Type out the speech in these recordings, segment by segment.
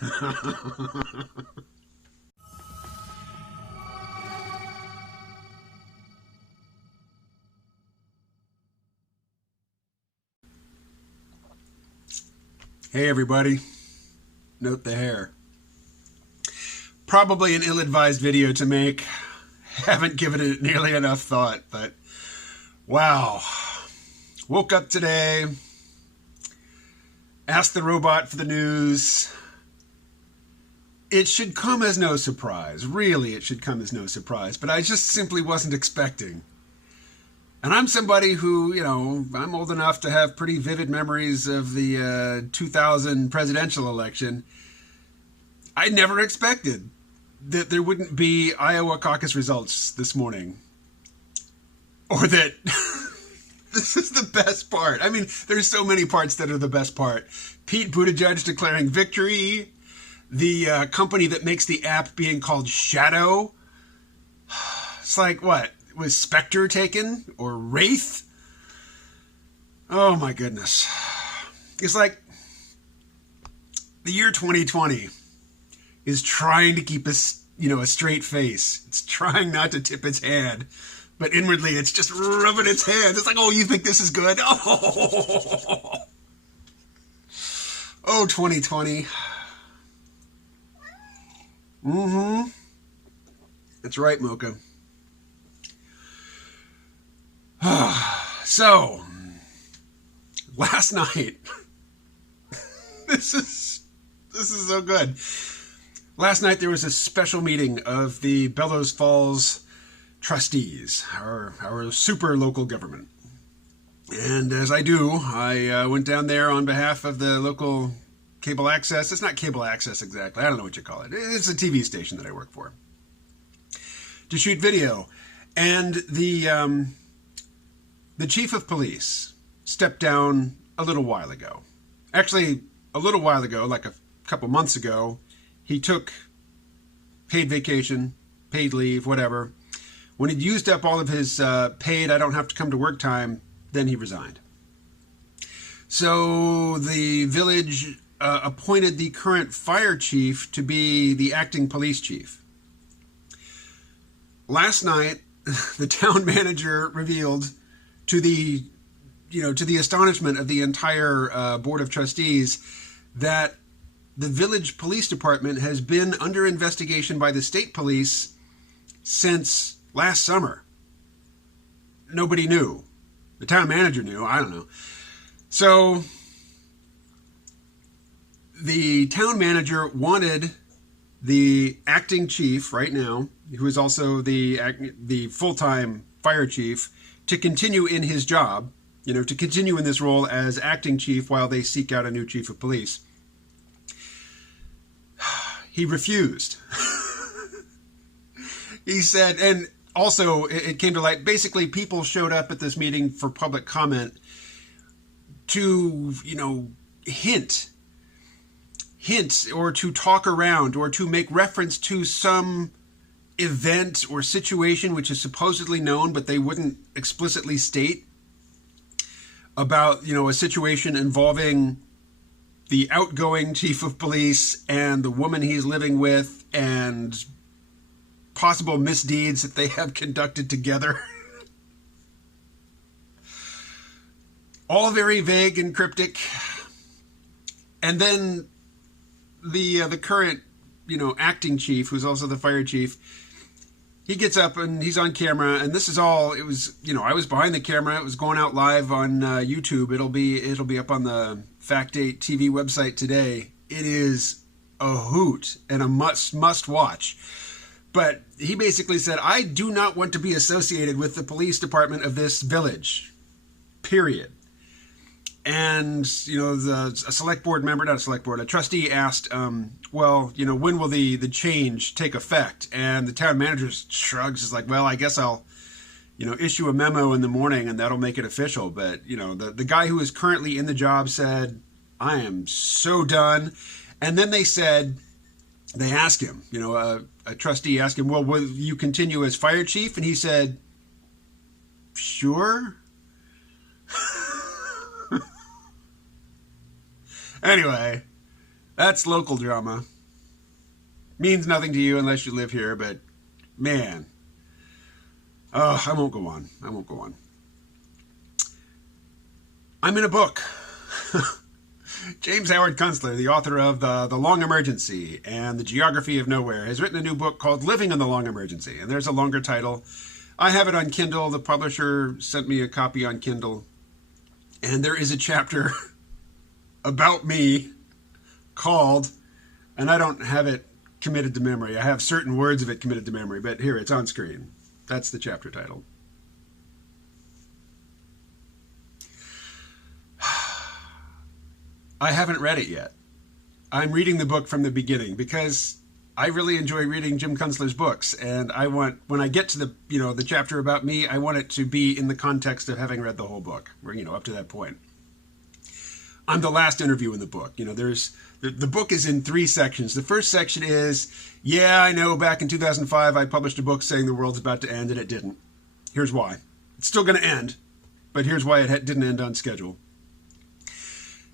Hey everybody, note the hair. Probably an ill-advised video to make. Haven't given it nearly enough thought, but wow. Woke up today, asked the robot for the news. It should come as no surprise. Really, it should come as no surprise, but I just simply wasn't expecting. And I'm somebody who, I'm old enough to have pretty vivid memories of the 2000 presidential election. I never expected that there wouldn't be Iowa caucus results this morning. Or that this is the best part. I mean, there's so many parts that are the best part. Pete Buttigieg declaring victory. The company that makes the app being called Shadow. It's like, what? Was Spectre taken? Or Wraith? Oh my goodness. It's like the year 2020 is trying to keep a straight face. It's trying not to tip its hand. But inwardly, it's just rubbing its hands. It's like, oh, you think this is good? Oh 2020. That's right, Mocha. So, last night, this is so good. Last night there was a special meeting of the Bellows Falls trustees, our super local government. And as I do, I went down there on behalf of the local cable access. It's not cable access exactly. I don't know what you call it. It's a TV station that I work for. To shoot video. And the chief of police stepped down a little while ago. Actually, a little while ago, like a couple months ago, he took paid vacation, paid leave, whatever. When he'd used up all of his paid, I don't have to come to work time, then he resigned. So the village appointed the current fire chief to be the acting police chief. Last night, the town manager revealed to the astonishment of the entire board of trustees that the village police department has been under investigation by the state police since last summer. Nobody knew. The town manager knew. I don't know. So the town manager wanted the acting chief right now, who is also the full-time fire chief, to continue in his job, to continue in this role as acting chief while they seek out a new chief of police. He refused. He said, and also it came to light, basically people showed up at this meeting for public comment to, hint or to talk around or to make reference to some event or situation which is supposedly known, but they wouldn't explicitly state, about, a situation involving the outgoing chief of police and the woman he's living with and possible misdeeds that they have conducted together. All very vague and cryptic. And then the current, acting chief, who's also the fire chief, he gets up and he's on camera, and this is all, it was, I was behind the camera. It was going out live on YouTube. It'll be up on the Fact 8 TV website today. It is a hoot and a must watch. But he basically said, I do not want to be associated with the police department of this village, period. And, a select board member, not a select board, a trustee asked, when will the change take effect? And the town manager shrugs, is like, well, I guess I'll, issue a memo in the morning and that'll make it official. But, the guy who is currently in the job said, I am so done. And then they asked him, a trustee asked him, well, will you continue as fire chief? And he said, sure. Anyway, That's local drama. Means nothing to you unless you live here, but man. Oh, I won't go on. I won't go on. I'm in a book. James Howard Kunstler, the author of The Long Emergency and The Geography of Nowhere, has written a new book called Living in the Long Emergency. And there's a longer title. I have it on Kindle. The publisher sent me a copy on Kindle. And there is a chapter about me called, and I don't have it committed to memory. I have certain words of it committed to memory, but here, it's on screen. That's the chapter title. I haven't read it yet. I'm reading the book from the beginning because I really enjoy reading Jim Kunstler's books, and I want, when I get to the chapter about me, I want it to be in the context of having read the whole book, or up to that point. I'm the last interview in the book. The book is in 3 sections. The first section is, yeah, I know back in 2005 I published a book saying the world's about to end, and it didn't. Here's why. It's still going to end, but here's why it didn't end on schedule.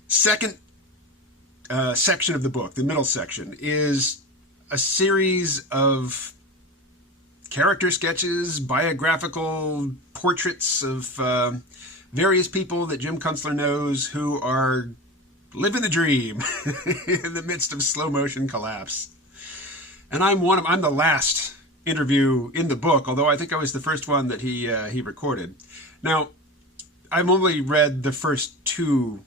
Second section of the book, the middle section, is a series of character sketches, biographical portraits of various people that Jim Kunstler knows who are living the dream in the midst of slow motion collapse. And I'm the last interview in the book, although I think I was the first one that he recorded. Now, I've only read the first 2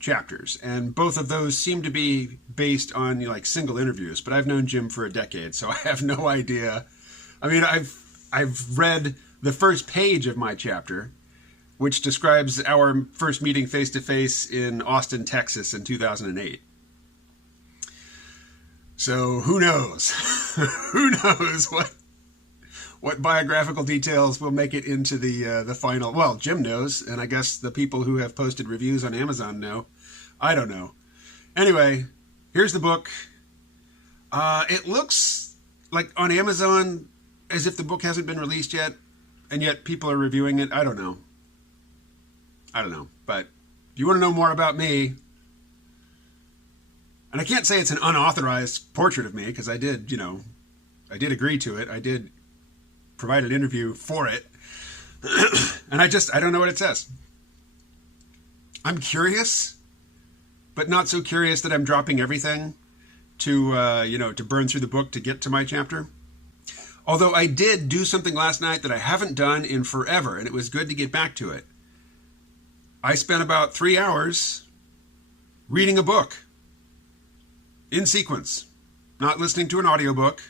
chapters, and both of those seem to be based on single interviews, but I've known Jim for a decade, so I have no idea. I mean, I've read the first page of my chapter, which describes our first meeting face-to-face in Austin, Texas in 2008. So who knows? Who knows what biographical details will make it into the final. Well, Jim knows, and I guess the people who have posted reviews on Amazon know. I don't know. Anyway, here's the book. It looks like on Amazon as if the book hasn't been released yet, and yet people are reviewing it. I don't know. But if you want to know more about me, and I can't say it's an unauthorized portrait of me, because I did agree to it. I did provide an interview for it. And I don't know what it says. I'm curious, but not so curious that I'm dropping everything to burn through the book to get to my chapter. Although I did do something last night that I haven't done in forever, and it was good to get back to it. I spent about 3 hours reading a book in sequence, not listening to an audiobook.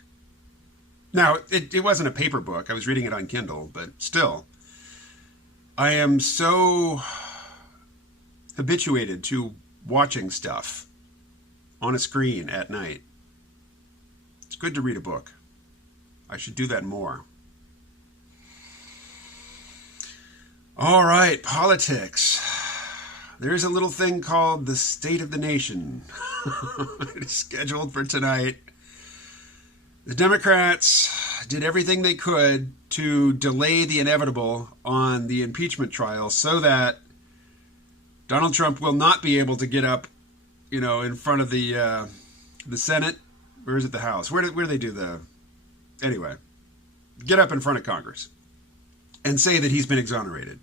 Now, it wasn't a paper book. I was reading it on Kindle, but still. I am so habituated to watching stuff on a screen at night. It's good to read a book. I should do that more. All right, politics. There's a little thing called the State of the Nation. It is scheduled for tonight. The Democrats did everything they could to delay the inevitable on the impeachment trial so that Donald Trump will not be able to get up, in front of the Senate. Or is it the House? Where do they do the... Anyway, get up in front of Congress and say that he's been exonerated.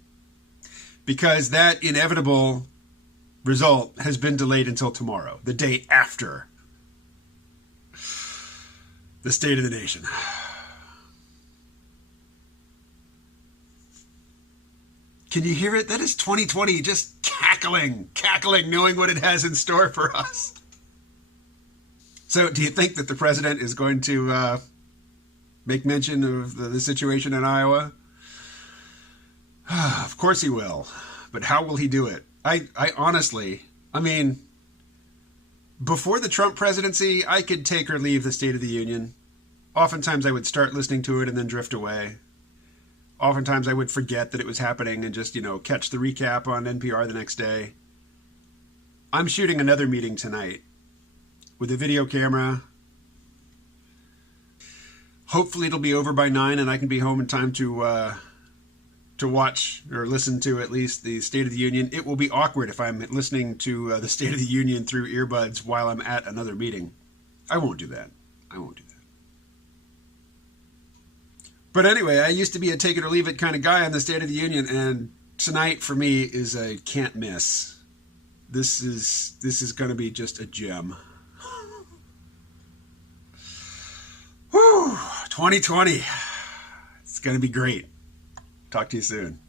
Because that inevitable result has been delayed until tomorrow, the day after the State of the Nation. Can you hear it? That is 2020 just cackling, knowing what it has in store for us. So do you think that the president is going to make mention of the situation in Iowa? Of course he will. But how will he do it? I honestly, before the Trump presidency, I could take or leave the State of the Union. Oftentimes I would start listening to it and then drift away. Oftentimes I would forget that it was happening and just, catch the recap on NPR the next day. I'm shooting another meeting tonight with a video camera. Hopefully it'll be over by 9 and I can be home in time to to watch or listen to at least the State of the Union. It will be awkward if I'm listening to the State of the Union through earbuds while I'm at another meeting. I won't do that. I won't do that. But anyway, I used to be a take it or leave it kind of guy on the State of the Union, and tonight for me is a can't miss. This is going to be just a gem. Whew, 2020. It's going to be great. Talk to you soon.